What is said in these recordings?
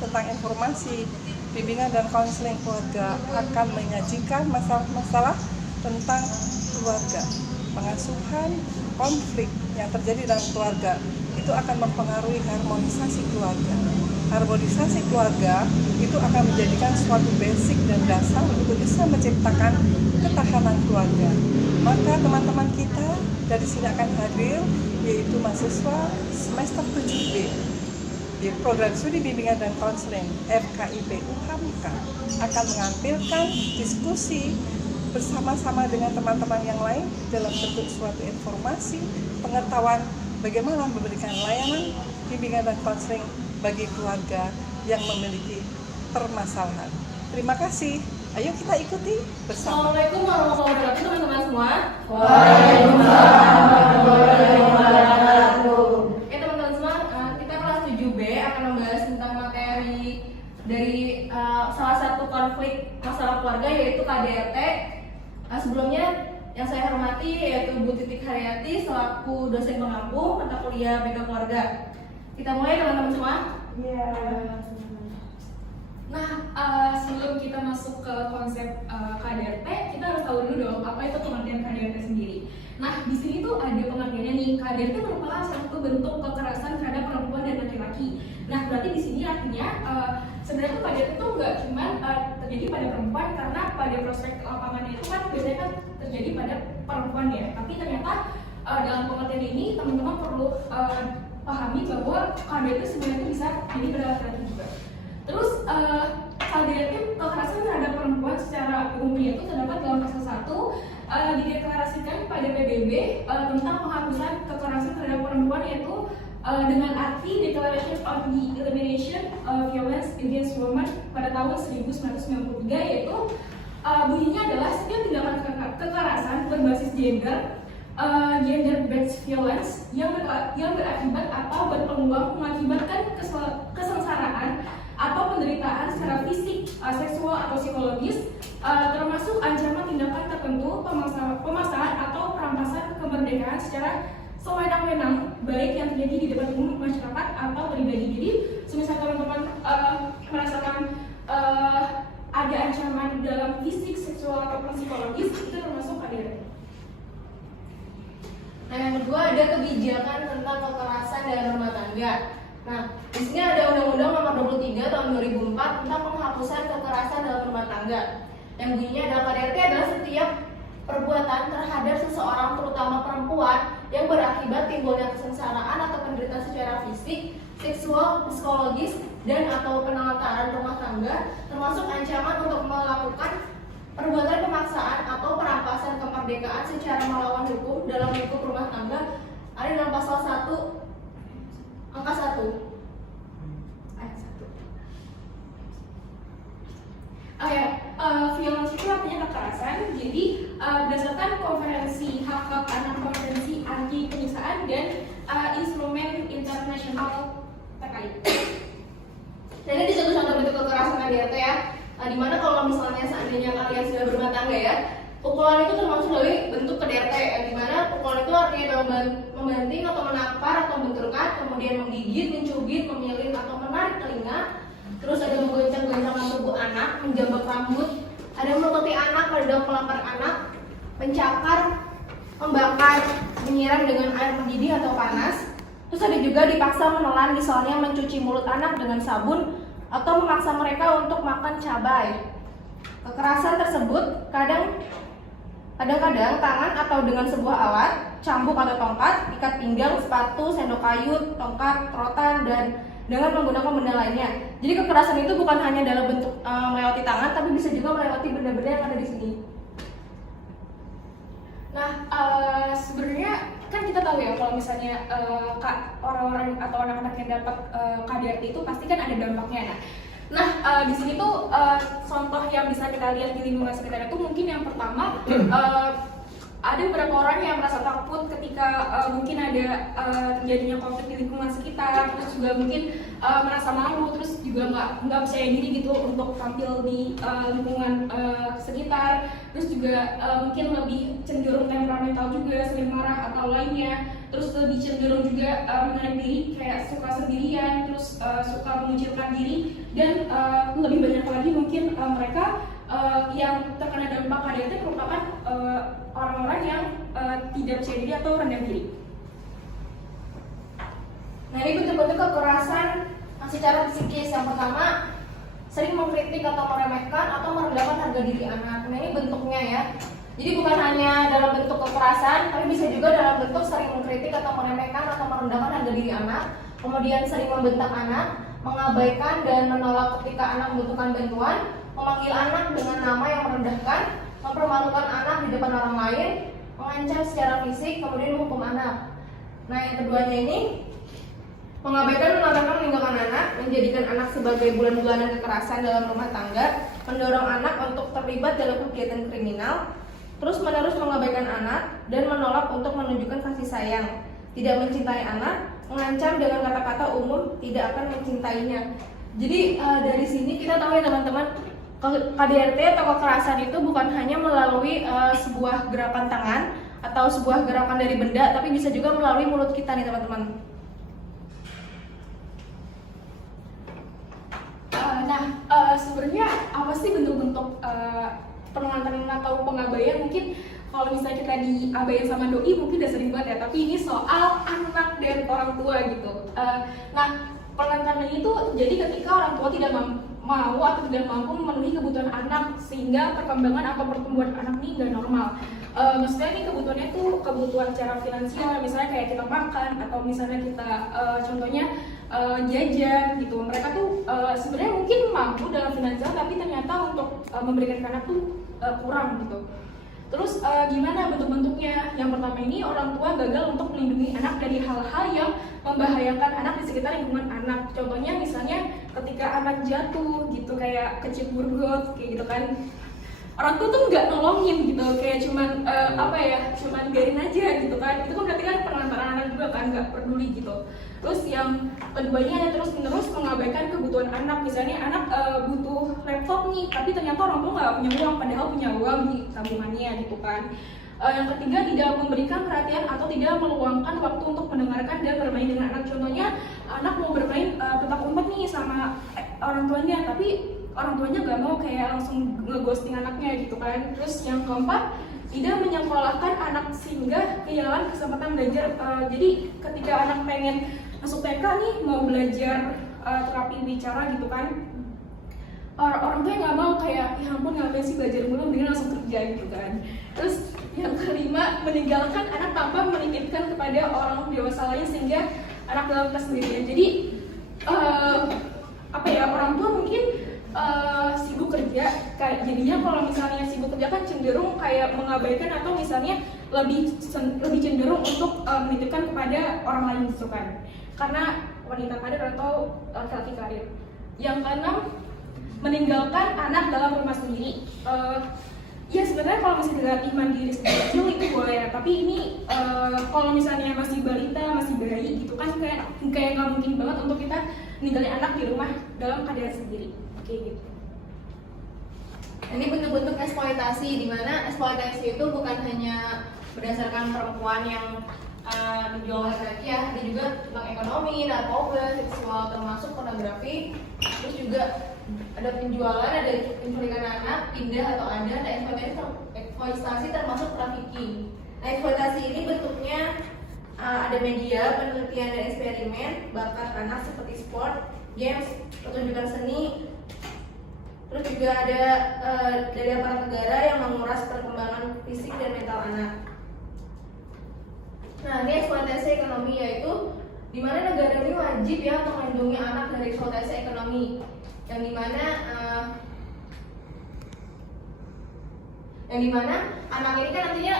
tentang informasi bimbingan dan konseling keluarga akan menyajikan masalah-masalah tentang keluarga, pengasuhan, konflik yang terjadi dalam keluarga. Itu akan mempengaruhi harmonisasi keluarga. Harmonisasi keluarga itu akan menjadikan suatu basic dan dasar untuk bisa menciptakan ketahanan keluarga. Maka teman-teman kita dari sini akan hadir, yaitu mahasiswa semester 7B di program studi bimbingan dan konseling FKIP UHAMKA akan mengampilkan diskusi bersama-sama dengan teman-teman yang lain dalam bentuk suatu informasi, pengetahuan bagaimana memberikan layanan bimbingan dan konseling bagi keluarga yang memiliki permasalahan. Terima kasih. Ayo kita ikuti bersama. Assalamualaikum warahmatullahi wabarakatuh teman-teman semua. Waalaikumsalam warahmatullahi wabarakatuh. Oke teman-teman semua, kita kelas 7B akan membahas tentang materi dari salah satu konflik masalah keluarga yaitu KDRT. Sebelumnya yang saya hormati yaitu Bu Titik Haryati selaku dosen pengampu mata kuliah BK Keluarga. Kita mulai teman-teman semua. Iya. Nah, sebelum kita masuk ke konsep KDRT, kita harus tahu dulu dong apa itu pengertian KDRT sendiri. Nah, di sini tuh ada pengertiannya nih. KDRT merupakan satu bentuk kekerasan terhadap perempuan dan laki-laki. Nah, berarti di sini artinya sebenarnya tuh KDRT itu nggak cuma terjadi pada perempuan, karena pada prospek lapangannya itu kan biasanya kan terjadi pada perempuan ya. Tapi ternyata dalam pengertian ini teman-teman perlu pahami bahwa KDRT sebenarnya bisa jadi pada laki-laki juga. Terus KDRT kekerasan terhadap perempuan secara umumnya itu terdapat dalam pasal 1 dideklarasikan pada PBB tentang penghapusan kekerasan terhadap perempuan, yaitu dengan arti Declaration on the Elimination of Violence Against Women pada tahun 1993, yaitu bunyinya adalah setiap tindakan kekerasan berbasis gender-based violence yang berakibat atau berpeluang mengakibatkan kesengsaraan atau penderitaan secara fisik, seksual atau psikologis, termasuk ancaman tindakan tertentu, pemaksaan atau perampasan kemerdekaan secara sewenang-wenang, baik yang terjadi di depan umum masyarakat atau pribadi. Jadi, semisal teman-teman merasakan ada ancaman dalam fisik, seksual ataupun psikologis, itu termasuk KDRT. Nah, yang kedua ada kebijakan tentang kekerasan dalam rumah tangga. Nah, di sini ada Undang-Undang Nomor 23 Tahun 2004 tentang penghapusan kekerasan dalam rumah tangga. Yang bunyinya adalah KDRT adalah setiap perbuatan terhadap seseorang, terutama perempuan, yang berakibat timbulnya kesengsaraan atau penderitaan secara fisik, seksual, psikologis, dan atau penelantaran rumah tangga, termasuk ancaman untuk melakukan perbuatan pemaksaan atau perampasan kemerdekaan secara melawan hukum dalam lingkup rumah tangga. Ada dalam pasal 1 angka 1 ayat 1. Violence itu artinya kekerasan. Jadi berdasarkan konferensi hak-hak anak, konferensi anti penyiksaan dan instrumen internasional terkait. Jadi di contoh bentuk kekerasan KDRT ya. Dimana kalau misalnya seandainya kalian sudah berumah tangga ya, pukulan itu termasuk dari bentuk KDRT ya, dimana pukulan itu artinya adalah membanting atau menampar atau membenturkan, kemudian menggigit, mencubit, memilih atau menarik telinga, terus ada menggoncang-goncangkan tubuh anak, menjambak rambut, ada melukai anak, meredam melampar anak, mencakar, membakar, menyiram dengan air mendidih atau panas. Terus ada juga dipaksa menelan, misalnya mencuci mulut anak dengan sabun atau memaksa mereka untuk makan cabai. Kekerasan tersebut kadang-kadang tangan atau dengan sebuah alat, cambuk atau tongkat, ikat pinggang, sepatu, sendok kayu, tongkat, rotan, dan dengan menggunakan benda lainnya. Jadi kekerasan itu bukan hanya dalam bentuk melewati tangan, tapi bisa juga melewati benda-benda yang ada di sini. Nah, sebenarnya kan kita tahu ya kalau misalnya orang-orang atau anak-anak yang dapat KDRT itu pasti kan ada dampaknya. Nah, di sini tuh contoh yang bisa kita lihat di lingkungan sekitar itu mungkin yang pertama ada beberapa orang yang merasa takut ketika mungkin ada terjadinya konflik di lingkungan sekitar, terus juga mungkin merasa malu, terus juga nggak percaya diri gitu untuk tampil di lingkungan sekitar, terus juga mungkin lebih cenderung temperamental juga, sering marah atau lainnya. terus lebih cenderung juga menarik diri, kayak suka sendirian, terus suka mengucilkan diri, dan lebih banyak lagi mungkin mereka yang terkena dampak KDRT merupakan orang-orang yang tidak percaya diri atau rendah diri. Nah, ini bentuk-bentuk kekerasan secara psikis. Yang pertama, sering mengkritik atau meremehkan atau merendahkan harga diri anak. Nah, ini bentuknya ya. Jadi bukan hanya dalam bentuk kekerasan, tapi bisa juga dalam bentuk sering mengkritik atau meremehkan atau merendahkan harga diri anak. Kemudian sering membentak anak, mengabaikan dan menolak ketika anak membutuhkan bantuan, memanggil anak dengan nama yang merendahkan, mempermalukan anak di depan orang lain, mengancam secara fisik, kemudian menghukum anak. Nah, yang keduanya ini mengabaikan, melantarkan, meninggalkan anak, menjadikan anak sebagai bulan-bulanan kekerasan dalam rumah tangga, mendorong anak untuk terlibat dalam kegiatan kriminal, terus-menerus mengabaikan anak dan menolak untuk menunjukkan kasih sayang, tidak mencintai anak, mengancam dengan kata-kata umum tidak akan mencintainya. Jadi dari sini kita tahu ya teman-teman, KDRT atau kekerasan itu bukan hanya melalui sebuah gerakan tangan atau sebuah gerakan dari benda, tapi bisa juga melalui mulut kita nih teman-teman. Sebenarnya apa sih bentuk-bentuk penelantaran atau pengabaian? Mungkin kalau misalnya kita diabaikan sama doi mungkin udah sering banget ya, tapi ini soal anak dan orang tua gitu. Nah, penelantaran itu jadi ketika orang tua tidak mau atau tidak mampu memenuhi kebutuhan anak, sehingga perkembangan atau pertumbuhan anak ini nggak normal. Maksudnya ini kebutuhannya tuh kebutuhan secara finansial, misalnya kayak kita makan atau misalnya kita contohnya jajan gitu. Mereka tuh sebenarnya mungkin mampu dalam finansial, tapi ternyata untuk memberikan ke anak tuh kurang gitu. Terus gimana bentuk-bentuknya? Yang pertama ini orang tua gagal untuk melindungi anak dari hal-hal yang membahayakan anak di sekitar lingkungan anak. Contohnya misalnya ketika anak jatuh gitu, kayak kecebur-got kayak gitu kan, orang tua tuh nggak nolongin gitu, kayak cuman cuman biarin aja gitu kan. Itu kan berarti kan penelantaran anak juga kan, nggak peduli gitu. Terus yang keduanya terus-menerus mengabaikan kebutuhan anak. Misalnya anak butuh laptop nih, tapi ternyata orang tua nggak punya uang, padahal punya uang di tabungannya gitu kan. Yang ketiga, tidak memberikan perhatian atau tidak meluangkan waktu untuk mendengarkan dan bermain dengan anak. Contohnya anak mau bermain petak umpet nih sama orang tuanya, tapi orang tuanya nggak mau, kayak langsung ngeghosting anaknya gitu kan. Terus yang keempat, tidak menyekolahkan anak sehingga kehilangan kesempatan belajar. Jadi ketika anak pengen masuk TK nih, mau belajar terapi bicara gitu kan, orang tua nggak mau, kayak ya ampun ngapain sih belajar mulu, mendingan langsung kerja gitu kan. Terus yang kelima, meninggalkan anak tanpa menitipkan kepada orang dewasa lain sehingga anak dalam kelas sendirian. Jadi orang tua mungkin sibuk kerja, kayak jadinya kalau misalnya sibuk kerja kan cenderung kayak mengabaikan atau misalnya lebih cenderung untuk menitipkan kepada orang lain gitu kan, karena wanita karir atau laki-laki karir. Yang keenam, meninggalkan anak dalam rumah sendiri. Ya sebenarnya kalau masih dilatih mandiri sejak kecil itu boleh ya, tapi ini kalau misalnya masih balita, masih bayi gitu kan, kayak nggak mungkin banget untuk kita ninggalin anak di rumah dalam keadaan sendiri kayak gitu. Ini bentuk-bentuk eksploitasi, di mana eksploitasi itu bukan hanya berdasarkan perempuan yang dijual laki-laki ya, ada juga tentang ekonomi, narkoba, seksual, termasuk pornografi. Terus juga ada penjualan, ada penculikan anak, pindah atau ada eksploitasi termasuk trafficking. Nah, eksploitasi ini bentuknya ada media, penelitian dan eksperimen, bakat anak seperti sport, games, pertunjukan seni. Terus juga ada dari aparat negara yang menguras perkembangan fisik dan mental anak. Nah, ini eksploitasi ekonomi, yaitu di mana negara ini wajib ya untuk melindungi anak dari eksploitasi ekonomi, yang dimana anak ini kan nantinya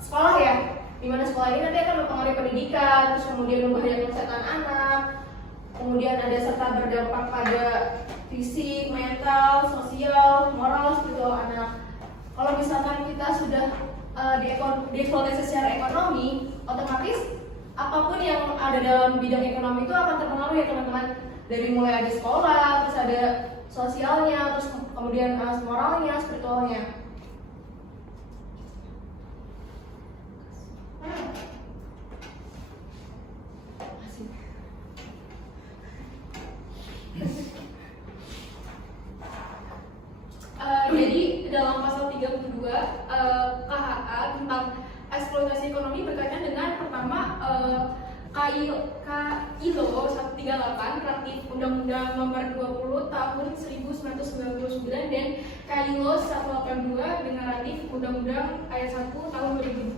sekolah ya, dimana sekolah ini nanti akan mempengaruhi pendidikan, terus kemudian membahayakan kesehatan anak, kemudian ada serta berdampak pada fisik, mental, sosial, moral, spiritual anak. Kalau misalkan kita sudah dieksploitasi secara ekonomi, otomatis apapun yang ada dalam bidang ekonomi itu akan terpengaruh ya teman-teman. Dari mulai ada sekolah, terus ada sosialnya, terus kemudian moralnya, spiritualnya. dalam pasal 32 KHA tentang eksploitasi ekonomi berkaitan dengan pertama KILO 138 Relatif Undang-Undang Nomor 20 Tahun 1999 dan KILO 182 dengan Relatif Undang-Undang Ayat 1 Tahun 2000.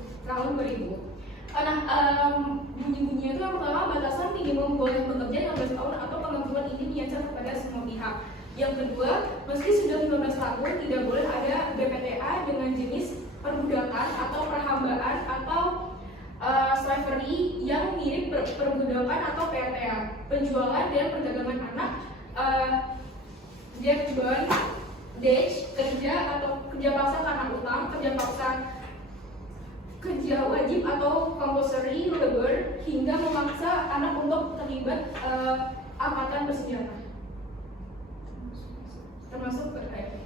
Bunyi-bunyinya itu yang pertama, batasan minimum boleh bekerja 16 tahun atau penentuan ini diancam kepada semua pihak. Yang kedua, meski sudah 15 tahun tidak boleh ada BPTA dengan jenis perbudakan atau perhambaan atau slavery yang mirip perbudakan atau PRTA, penjualan dan perdagangan anak, penjualan kerja atau kerja paksa karena utang, kerja paksa, kerja wajib atau compulsory labor, hingga memaksa anak untuk terlibat angkatan bersenjata, termasuk berkait.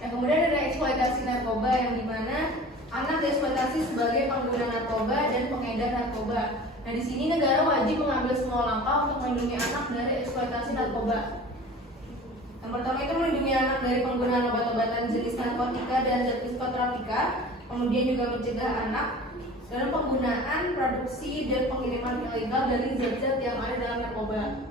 Nah, kemudian ada eksploitasi narkoba yang dimana anak dieksploitasi sebagai pengguna narkoba dan pengedar narkoba. Nah, di sini negara wajib mengambil semua langkah untuk melindungi anak dari eksploitasi narkoba. Yang pertama itu melindungi anak dari penggunaan obat-obatan jenis narkotika dan zat psikotronika, kemudian juga mencegah anak dalam penggunaan, produksi, dan pengiriman ilegal dari zat-zat yang ada dalam narkoba.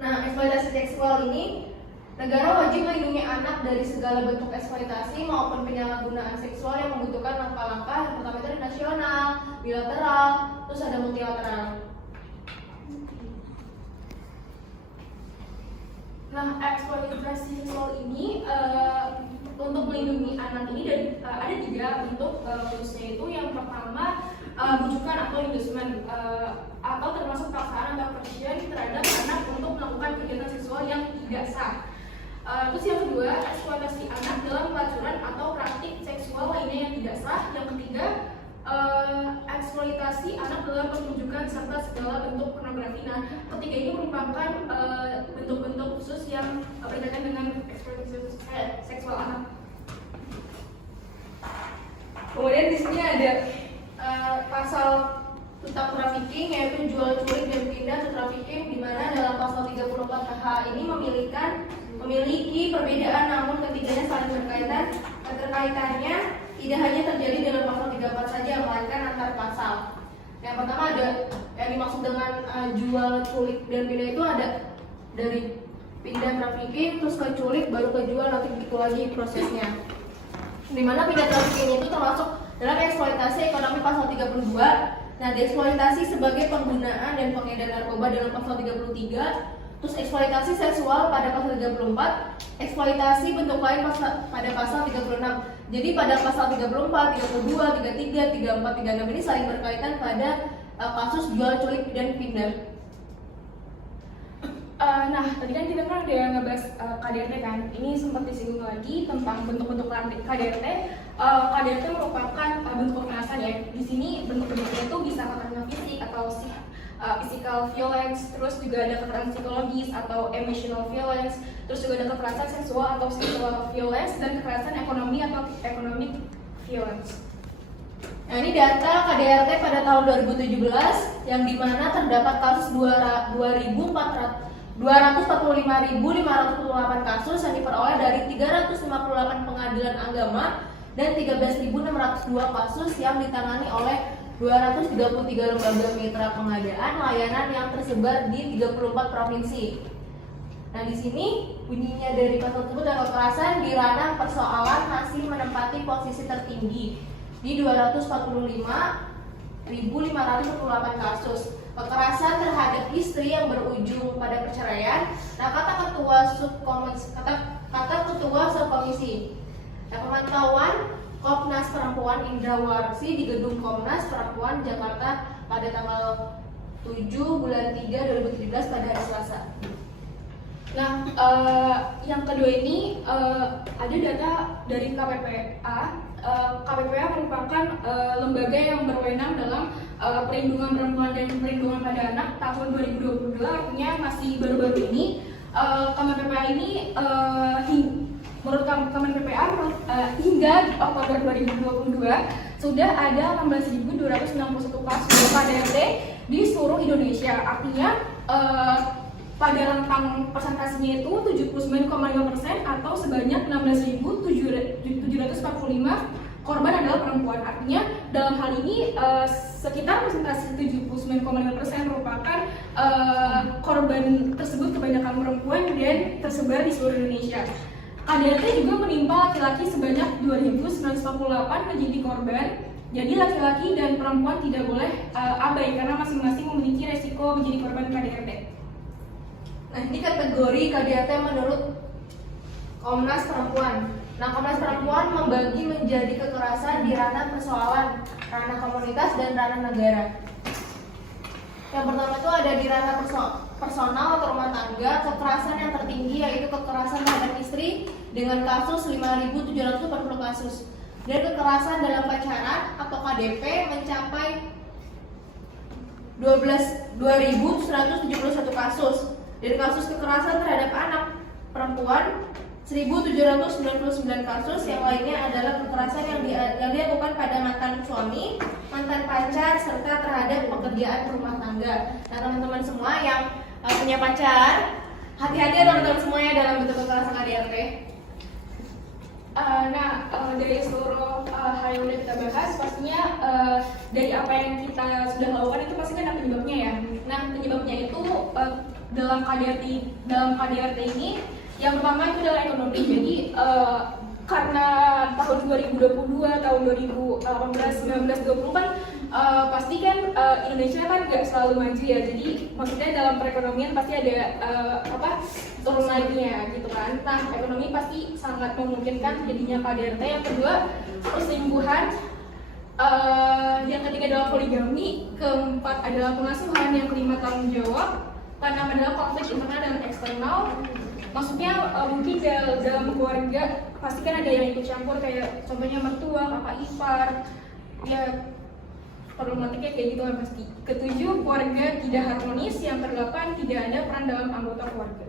Nah, eksploitasi seksual ini, negara wajib melindungi anak dari segala bentuk eksploitasi maupun penyalahgunaan seksual yang membutuhkan langkah-langkah. Yang pertama itu ada nasional, bilateral, terus ada multilateral. Nah, eksploitasi seksual ini untuk melindungi anak ini dari ada 3 bentuk khususnya, itu yang pertama bujukan atau inducement atau termasuk paksaan atau coercion terhadap anak untuk melakukan kegiatan seksual yang tidak sah. Terus yang kedua, eksploitasi anak dalam pelacuran atau praktik seksual lainnya yang tidak sah. Yang ketiga, eksploitasi anak dalam pertunjukan serta segala bentuk pornografi. Nah, ketiga ini merupakan bentuk-bentuk khusus yang berkaitan dengan eksploitasi seksual anak. Kemudian di sini ada pasal tentang trafficking, yaitu jual, culik, dan pindah atau trafficking, di mana dalam pasal 34 KH ini memiliki perbedaan, namun ketiganya saling berkaitan. Keterkaitannya tidak hanya terjadi dalam pasal 34 saja, melainkan antar pasal. Yang pertama ada yang dimaksud dengan jual, culik, dan pindah itu ada dari pindah trafficking, terus ke culik, baru ke jual, nanti begitu lagi prosesnya. Dimana pindah trafficking itu termasuk dalam eksploitasi ekonomi pasal 32. Nah, dieksploitasi sebagai penggunaan dan pengedar narkoba dalam pasal 33. Terus eksploitasi seksual pada pasal 34, eksploitasi bentuk lain pada pasal 36. Jadi pada pasal 34, 32, 33, 34, 36 ini saling berkaitan pada kasus jual, culik, dan pindah. Nah, tadi kan kita ada yang ngebahas KDRT kan. Ini sempat disinggung lagi tentang bentuk-bentuk KDRT. KDRT merupakan bentuk kekerasan ya. Di sini bentuk-bentuknya itu bisa kekerasan fisik atau physical violence, terus juga ada kekerasan psikologis atau emotional violence, terus juga ada kekerasan seksual atau sexual violence, dan kekerasan ekonomi atau economic violence. Nah, ini data KDRT pada tahun 2017 yang dimana terdapat kasus 245.548 kasus yang diperoleh dari 358 pengadilan agama dan 13.602 kasus yang ditangani oleh 233 lembaga mitra pengadaan layanan yang tersebar di 34 provinsi. Nah, di sini bunyinya dari pasal tersebut adalah kekerasan di ranah persoalan masih menempati posisi tertinggi di 245.548 kasus. Kekerasan terhadap istri yang berujung pada perceraian. Nah, kata ketua subkomisi. Nah, pemantauan Komnas Perempuan Indra Warsi di Gedung Komnas Perempuan Jakarta pada tanggal 7 bulan 3 2017 pada hari Selasa. Nah, yang kedua ini ada data dari KPPA. KPPA merupakan lembaga yang berwenang dalam perlindungan perempuan dan perlindungan pada anak tahun 2022, artinya masih baru-baru ini. KPPA ini menurut KPPA hingga Oktober 2022 sudah ada 16.261 kasus KDRT di seluruh Indonesia. Artinya pada rentang persentasenya itu 79,5% atau sebanyak 16.745 korban adalah perempuan. Artinya dalam hal ini sekitar persentase 79,5% merupakan korban tersebut kebanyakan perempuan dan tersebar di seluruh Indonesia. KDRT juga menimpa laki-laki sebanyak 2.948 menjadi korban. Jadi laki-laki dan perempuan tidak boleh abai karena masing-masing memiliki resiko menjadi korban KDRT. Nah, ini kategori KDRT menurut Komnas Perempuan. Nah, Komnas Perempuan membagi menjadi kekerasan di ranah persoalan, ranah komunitas, dan ranah negara. Yang pertama itu ada di ranah personal atau rumah tangga, kekerasan yang tertinggi yaitu kekerasan terhadap istri dengan kasus 5.740 kasus. Dan kekerasan dalam pacaran atau KDP mencapai 2.171 kasus. Dan kasus kekerasan terhadap anak perempuan 1.799 kasus. Yang lainnya adalah kekerasan yang dilakukan pada mantan suami, mantan pacar, serta terhadap pekerjaan rumah tangga. Nah, teman-teman semua yang punya pacar, hati-hati ya teman-teman semuanya dalam bentuk kekerasan KDRT. Dari seluruh hal yang udah kita bahas, pastinya dari apa yang kita sudah lakukan itu pasti kan ada penyebabnya ya. Nah, penyebabnya itu dalam KDRT ini yang pertama itu adalah ekonomi. Jadi karena tahun 2022, tahun 2018, 19, 20 kan pasti kan Indonesia kan nggak selalu maju ya. Jadi maksudnya dalam perekonomian pasti ada turun naiknya gitu kan. Nah, ekonomi pasti sangat memungkinkan jadinya KDRT. Yang kedua, perselingkuhan. Yang ketiga adalah poligami. Keempat adalah pengasuhan. Yang kelima tanggung jawab. Keenam adalah konflik internal dan eksternal. Maksudnya mungkin dalam keluarga pasti kan ada yang ikut campur, kayak contohnya mertua, kakak ipar, ya problematiknya kayak gitu kan pasti. Ketujuh, keluarga tidak harmonis. Yang kedelapan, tidak ada peran dalam anggota keluarga.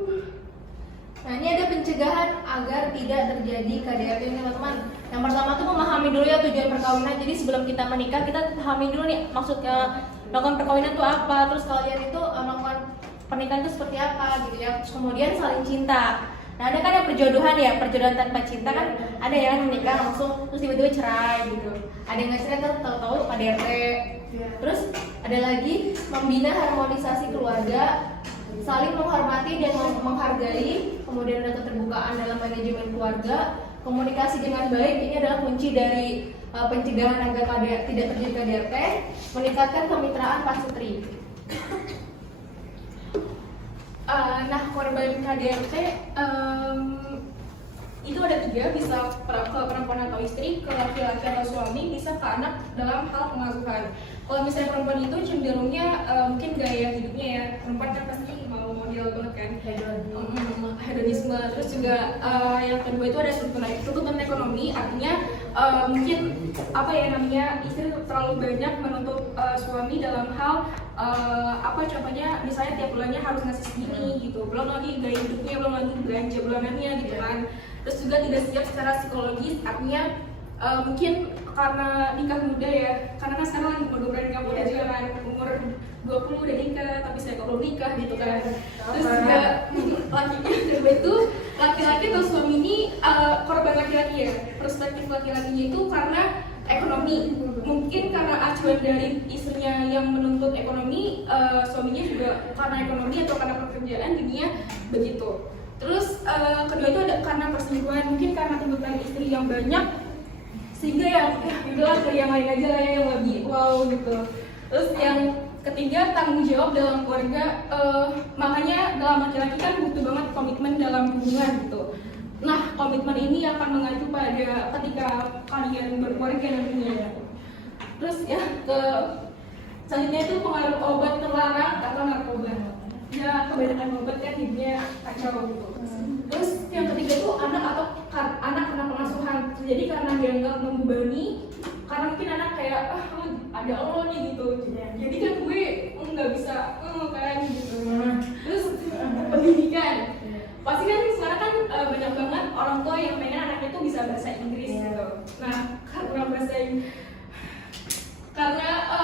Nah, ini ada pencegahan agar tidak terjadi KDRT ini teman-teman. Yang pertama tuh memahami dulu ya tujuan perkawinan. Jadi sebelum kita menikah kita pahami dulu nih maksudnya melakukan perkawinan itu apa. Terus kalian itu melakukan pernikahan itu seperti apa gitu ya. Terus kemudian saling cinta. Nah, ada kan yang perjodohan ya, perjodohan tanpa cinta kan ada yang menikah langsung terus tiba-tiba cerai gitu. Ada yang nggak cerai tahu-tahu KDRT. Terus ada lagi membina harmonisasi keluarga, saling menghormati dan menghargai, kemudian ada keterbukaan dalam manajemen keluarga, komunikasi dengan baik. Ini adalah kunci dari pencegahan agar tidak terjadi KDRT, meningkatkan kemitraan pasutri. Nah, korban KDRT itu ada tiga, bisa ke perempuan atau istri, ke laki-laki atau suami, bisa ke anak dalam hal pengasuhan. Kalau misalnya perempuan itu cenderungnya mungkin gaya hidupnya ya, perempuan kan pasti mau model banget kan, hedonisme. Terus juga yang kedua itu ada tuntutan ekonomi, artinya mungkin istri terlalu banyak menuntut suami dalam hal contohnya misalnya tiap bulannya harus ngasih segini gitu, belum lagi gaya hidupnya, belum lagi belanja bulanannya gitu kan. Terus juga tidak siap secara psikologis, artinya mungkin karena nikah muda ya, karena kan sekarang lagi umur nikah muda juga kan, umur 20 udah nikah tapi saya kok belum nikah gitu kan. Terus juga laki-laki atau suami ini korban laki-laki ya, perspektif laki-lakinya itu karena ekonomi. Mungkin karena acuan dari istrinya yang menuntut ekonomi, suaminya juga karena ekonomi atau karena pekerjaan jadinya begitu. Terus kedua itu ada karena perselingkuhan, mungkin karena tuntutan istri yang banyak sehingga udahlah ke yang lain aja lah ya, yang lebih wow gitu. Terus yang ketiga tanggung jawab dalam keluarga, makanya dalam laki-laki kan butuh banget komitmen dalam hubungan gitu. Nah, komitmen ini akan mengacu pada ketika kalian berkeluarga nantinya. Terus ya selanjutnya itu pengaruh obat terlarang atau narkoba. Ya, kebanyakan obat kan hidupnya kacau gitu. Terus yang ketiga itu anak kena pengasuhan. Jadi karena dianggap membebani, karena mungkin anak kayak ada Allah nih gitu. Jadi kan gue nggak bisa kan gitu. Terus pendidikan. Pasti kan sekarang kan banyak banget orang tua yang pengen anaknya tuh bisa bahasa Inggris gitu. Nah, karena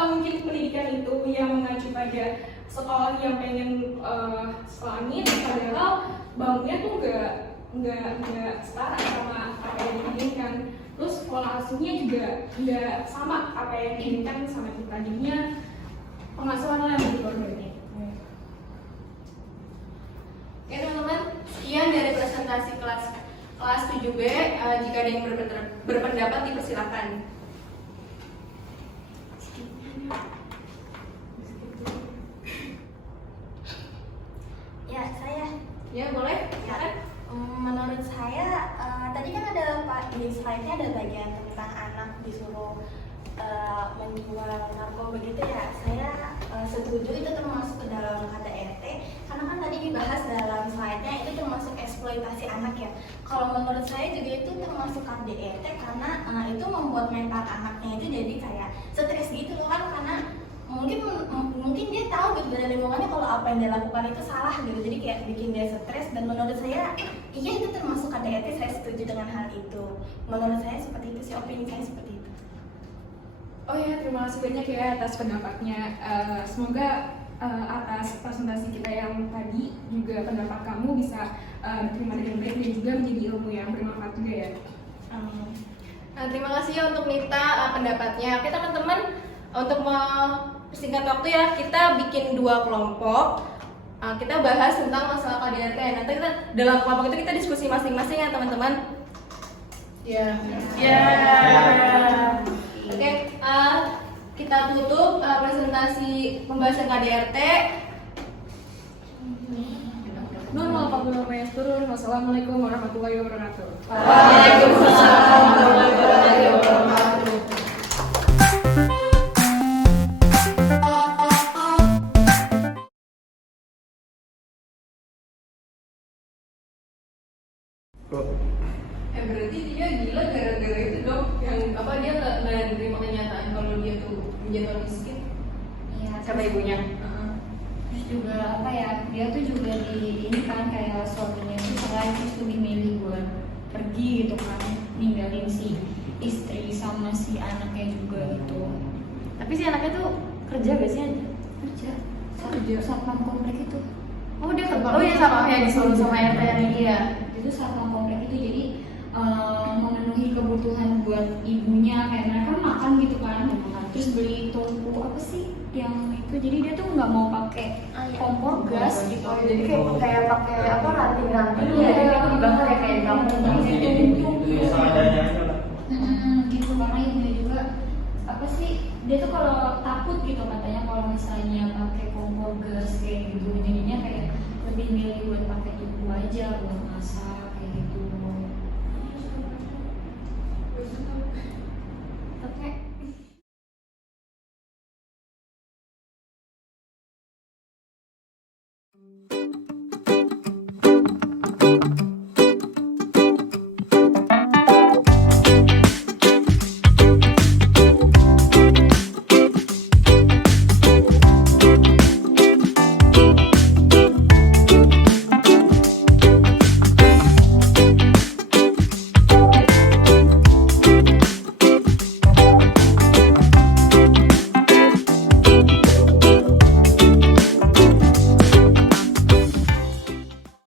mungkin pendidikan itu yang mengacu pada sekolah yang pengen selangit, padahal bangunnya tuh nggak setara sama apa yang diinginkan. Terus pola asuhnya juga nggak sama apa yang diinginkan sama kita, jadinya pengasuhan lah yang dikorbanin. Oke teman-teman, sekian dari presentasi kelas 7B. Jika ada yang berpendapat dipersilakan. Ya, saya. Ya boleh. Silakan. Menurut saya, tadi kan ada di slide-nya ada bagian tentang anak disuruh menjual narkoba begitu ya. Saya setuju itu termasuk ke dalam KDRT, karena kan tadi dibahas dalam slide-nya itu termasuk eksploitasi anak ya. Kalau menurut saya juga itu termasuk KDRT karena itu membuat mental anaknya itu jadi kayak stres gitu loh kan, karena mungkin dia tahu gitu dari lingkungannya kalau apa yang dia lakukan itu salah gitu, jadi kayak bikin dia stres. Dan menurut saya iya itu termasuk KDRT, saya setuju dengan hal itu. Menurut saya seperti itu sih, opini saya seperti itu. Oh ya, terima kasih banyak ya atas pendapatnya. Semoga atas presentasi kita yang tadi juga pendapat kamu bisa diterima dengan baik dan juga menjadi ilmu yang bermanfaat juga ya. Nah, terima kasih ya untuk Nita pendapatnya. Oke teman-teman, untuk persingkat waktu ya, kita bikin 2 kelompok. Kita bahas tentang masalah KDRT. Nanti kita dalam kelompok itu kita diskusi masing-masing ya teman-teman. Ya. Oke, kita tutup presentasi pembahasan KDRT. Nun Wassalamualaikum warahmatullahi wabarakatuh. Waalaikumsalam warahmatullahi wabarakatuh. Berarti dia gila gara-gara itu dong, yang apa dia nggak nerima kenyataan kalau dia tuh menjadi orang miskin. Iya, Sama ibunya. terus juga apa ya, dia tuh juga di ini kan kayak suaminya tuh selain itu dimilih buat pergi gitu kan, ninggalin si istri sama si anaknya juga gitu. Tapi si anaknya tuh kerja gak sih? Kerja satpam komplek itu. Oh dia sama ya disuruh sama RT ini ya. Itu satpam komplek itu, jadi memenuhi kebutuhan buat ibunya, kayak mereka makan gitu kan, terus beli tungku apa sih yang itu, jadi dia tuh nggak mau pakai kompor gas gitu. Jadi kayak pakai apa ranting-ranting ya, jadi itu dibakar ya kayak kampung gitu. Gitu, karena ibunya juga apa sih, dia tuh kalau takut gitu katanya kalau misalnya pakai kompor gas kayak gitu, jadinya kayak lebih milih buat pakai tungku aja buat masak kayak gitu. Oke.